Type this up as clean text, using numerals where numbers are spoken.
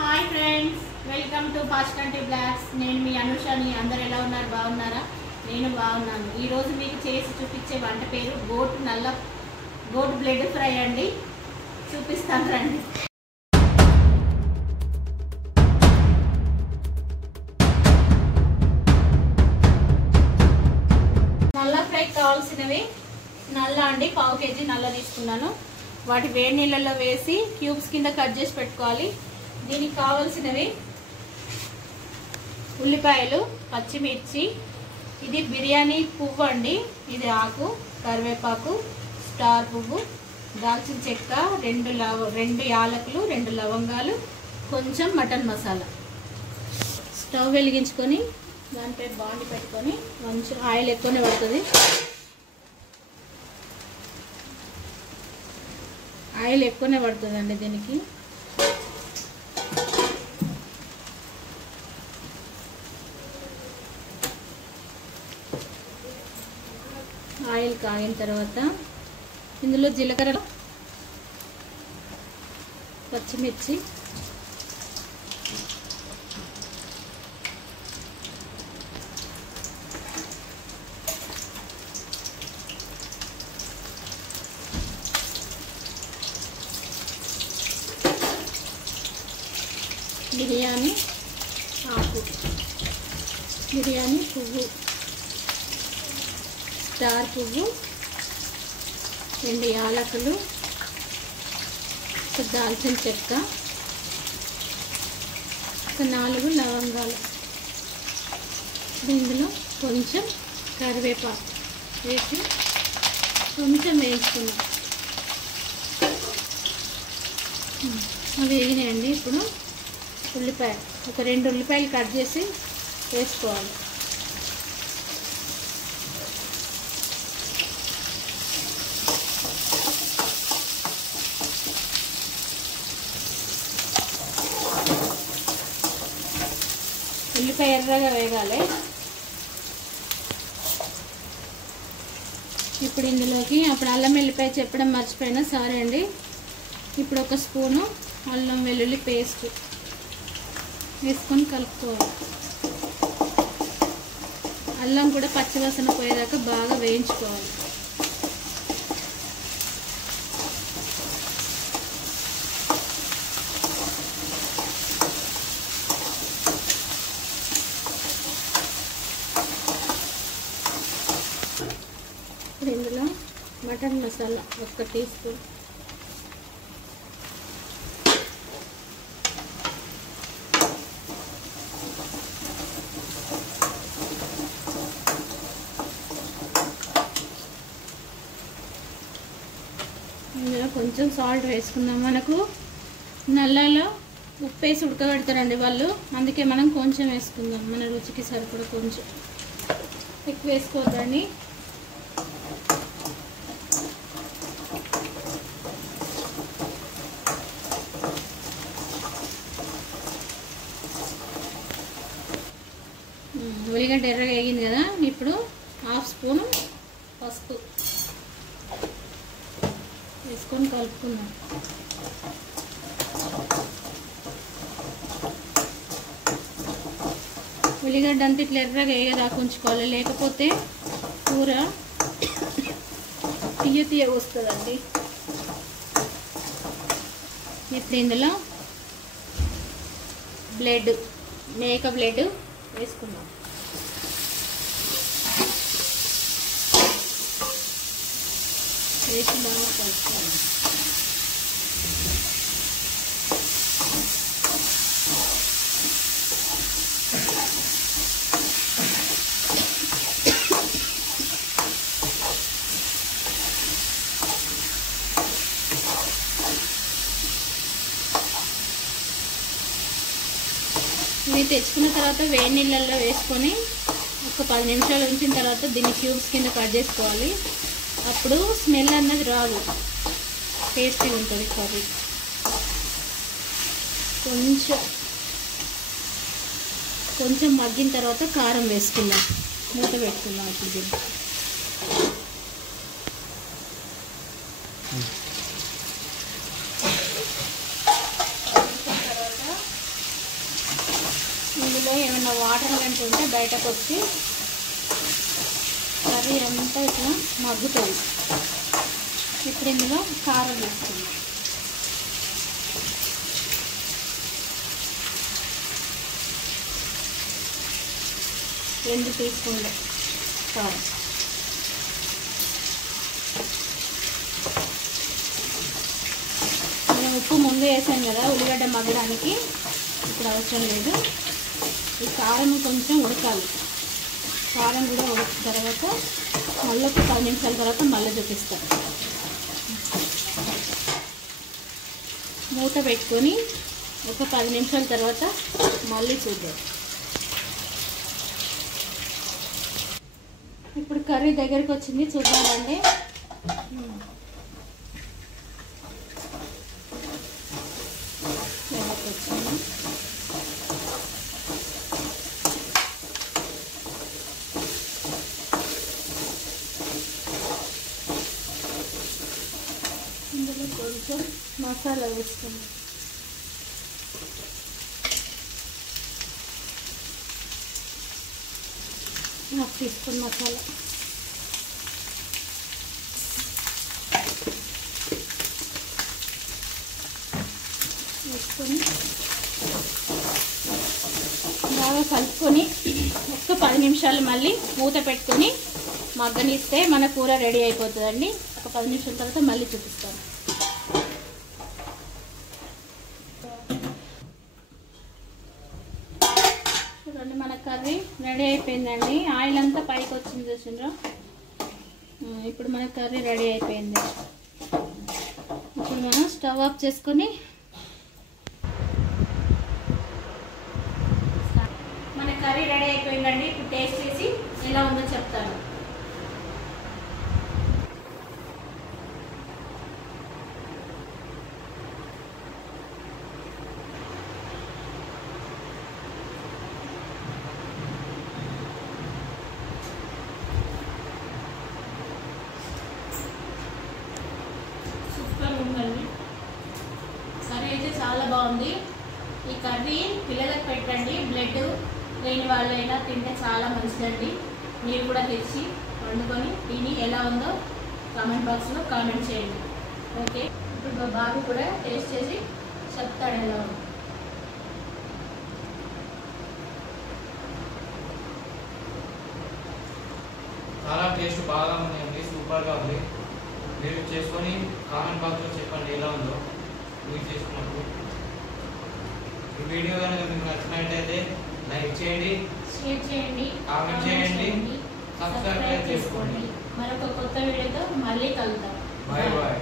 Hi friends, welcome to fast country blogs. నేను మీ అనుషాని. అందరు ఎలా ఉన్నారు? బాగున్నారా? నేను బాగున్నాను. ఈరోజు మీకు చేసి చూపించే వంట పేరు గోట్ బ్లడ్ ఫ్రై అండి. చూపిస్తాను రండి. నల్ల ఫ్రై కావాల్సినవి నల్ల అండి, పావు కేజీ నల్ల తీసుకున్నాను. వాటి వేడి నీళ్ళల్లో వేసి క్యూబ్స్ కింద కట్ చేసి పెట్టుకోవాలి. దీనికి కావాల్సినవి ఉల్లిపాయలు, పచ్చిమిర్చి, ఇది బిర్యానీ పువ్వు అండి, ఇది ఆకు, కరివేపాకు, స్టార్ పువ్వు, దాల్చిన చెక్క, రెండు యాలకులు, 2 లవంగాలు, కొంచెం మటన్ మసాలా. స్టవ్ వెలిగించుకొని దానిపై బాండి పెట్టుకొని కొంచెం ఆయిల్ ఎక్కువనే పడుతుంది. ఆయిల్ ఎక్కువనే పడుతుందండి దీనికి. ఆయిల్ కాగిన తర్వాత ఇందులో జీలకర్ర, పచ్చిమిర్చి, బిర్యానీ ఆకు, బిర్యానీ పువ్వు, స్టార్ పువ్వు, 2 యాలకులు, దాల్చిన చెక్క, 4 లవంగాలు, ఇందులో కొంచెం కరివేపాకు వేసి కొంచెం వేసుకున్నాం. అవి వేగినాయండి. ఇప్పుడు ఉల్లిపాయ, ఒక 2 ఉల్లిపాయలు కట్ చేసి వేసుకోవాలి. ఉల్లిపాయ ఎర్రగా వేగాలి. ఇప్పుడు ఇందులోకి అప్పుడు అల్లం వెల్లిపాయ చెప్పడం మర్చిపోయినా, సారీ అండి. ఇప్పుడు 1 స్పూను అల్లం వెల్లుల్లి పేస్ట్ వేసుకొని కలుపుకోవాలి. అల్లం కూడా పచ్చివాసన పోయేదాకా బాగా వేయించుకోవాలి. ఇప్పుడు ఇందులో మటన్ మసాలా 1 టీ స్పూన్, ఇందులో కొంచెం సాల్ట్ వేసుకుందాం. మనకు నల్లలో ఉప్పు వేసి ఉడకబెడతారండి వాళ్ళు, అందుకే మనం కొంచెం వేసుకుందాం. మన రుచికి సరిపడా, కొంచెం ఎక్కువ వేసుకోవద్దండి. ఉల్లిగడ్డ ఎర్రగా వేగింది కదా. ఇప్పుడు 1/2 స్పూను పసుపు వేసుకొని కలుపుకుందాం. ఉల్లిగడ్డ అంతా ఇట్లా ఎర్రగా వేగదాకా ఉంచుకోవాలి, లేకపోతే కూర తీయ వస్తుందండి. ఇప్పుడు ఇందులో మేక బ్లడ్ వేసుకుందాం. వేసి బాగా కలుపుకోవాలి. ఇవి తెచ్చుకున్న తర్వాత వేడి నీళ్ళల్లో వేసుకొని ఒక 10 నిమిషాలు ఉంచిన తర్వాత దీన్ని క్యూబ్స్ కింద కట్ చేసుకోవాలి. అప్పుడు స్మెల్ అన్నది రాదు, టేస్టీగా ఉంటుంది కర్రీ. కొంచెం మగ్గిన తర్వాత కారం వేసుకుందాం, మూత పెట్టుకుందాం. ఇప్పుడు దీన్ని ఇందులో ఏమైనా వాటర్ లాంటి ఉంటే బయటకు వచ్చి కర్రీ అంతా ఇట్లా మగ్గుతుంది. ఇప్పుడు ఇందులో కారం వేస్తుంది. 2 టీ స్పూన్లు కారం. నేను ఉప్పు ముందు వేసాను కదా ఉల్లిగడ్డ మగ్గడానికి, ఇప్పుడు అవసరం లేదు. ఈ కారం కొంచెం ఉడకాలి. కారం కూడా ఉడికిన తర్వాత మళ్ళీ ఒక 10 నిమిషాల తర్వాత మళ్ళీ చూపిస్తాను. మూత పెట్టుకొని ఒక 10 నిమిషాల తర్వాత మళ్ళీ చూద్దాం. ఇప్పుడు కర్రీ దగ్గరికి వచ్చింది, చూద్దామండి. ఇందులో కొంచెం మసాలా వేసుకుందాం. నాకు తీసుకున్న మసాలా వేసుకొని బాగా కలుపుకొని ఒక్క 10 నిమిషాలు మళ్ళీ మూత పెట్టుకొని మగ్గనిస్తే మన కూర రెడీ అయిపోతుందండి. ఒక 10 నిమిషాల తర్వాత మళ్ళీ చూపిస్తాను. చూడండి, మన కర్రీ రెడీ అయిపోయిందండి. ఆయిల్ అంతా పైకి వచ్చింది చూసిండ్రా. ఇప్పుడు మన కర్రీ రెడీ అయిపోయింది. ఇప్పుడు మనం స్టవ్ ఆఫ్ చేసుకొని మన కర్రీ రెడీ అయిపోయిందండి. ఇప్పుడు టేస్ట్ చేసి ఎలా ఉందో చెప్తాను. కర్రీ అయితే చాలా బాగుంది. ఈ కర్రీ పిల్లలకు పెట్టండి, బ్లడ్ లేని వాళ్ళైనా తింటే చాలా మంచిదండి. మీరు కూడా తెచ్చి వండుకొని తిని ఎలా ఉందో కామెంట్ బాక్స్లో కామెంట్ చేయండి. ఓకే, ఇప్పుడు మా బాబు కూడా టేస్ట్ చేసి చెప్తాడు ఎలా ఉంది. చాలా టేస్ట్ బాగా ఉందండి, సూపర్గా ఉంది. మీరు చేసుకొని కామెంట్ బాక్స్లో చెప్పండి ఎలా ఉందో మీరు చేసుకున్నప్పుడు. ఈ వీడియో కనుక మీకు నచ్చినట్టయితే లైక్ చేయండి, షేర్ చేయండి, కామెంట్ చేయండి, సబ్స్క్రైబ్ చేసుకోండి. మరొక కొత్త వీడియోతో మళ్ళీ కలుద్దాం. Bye bye.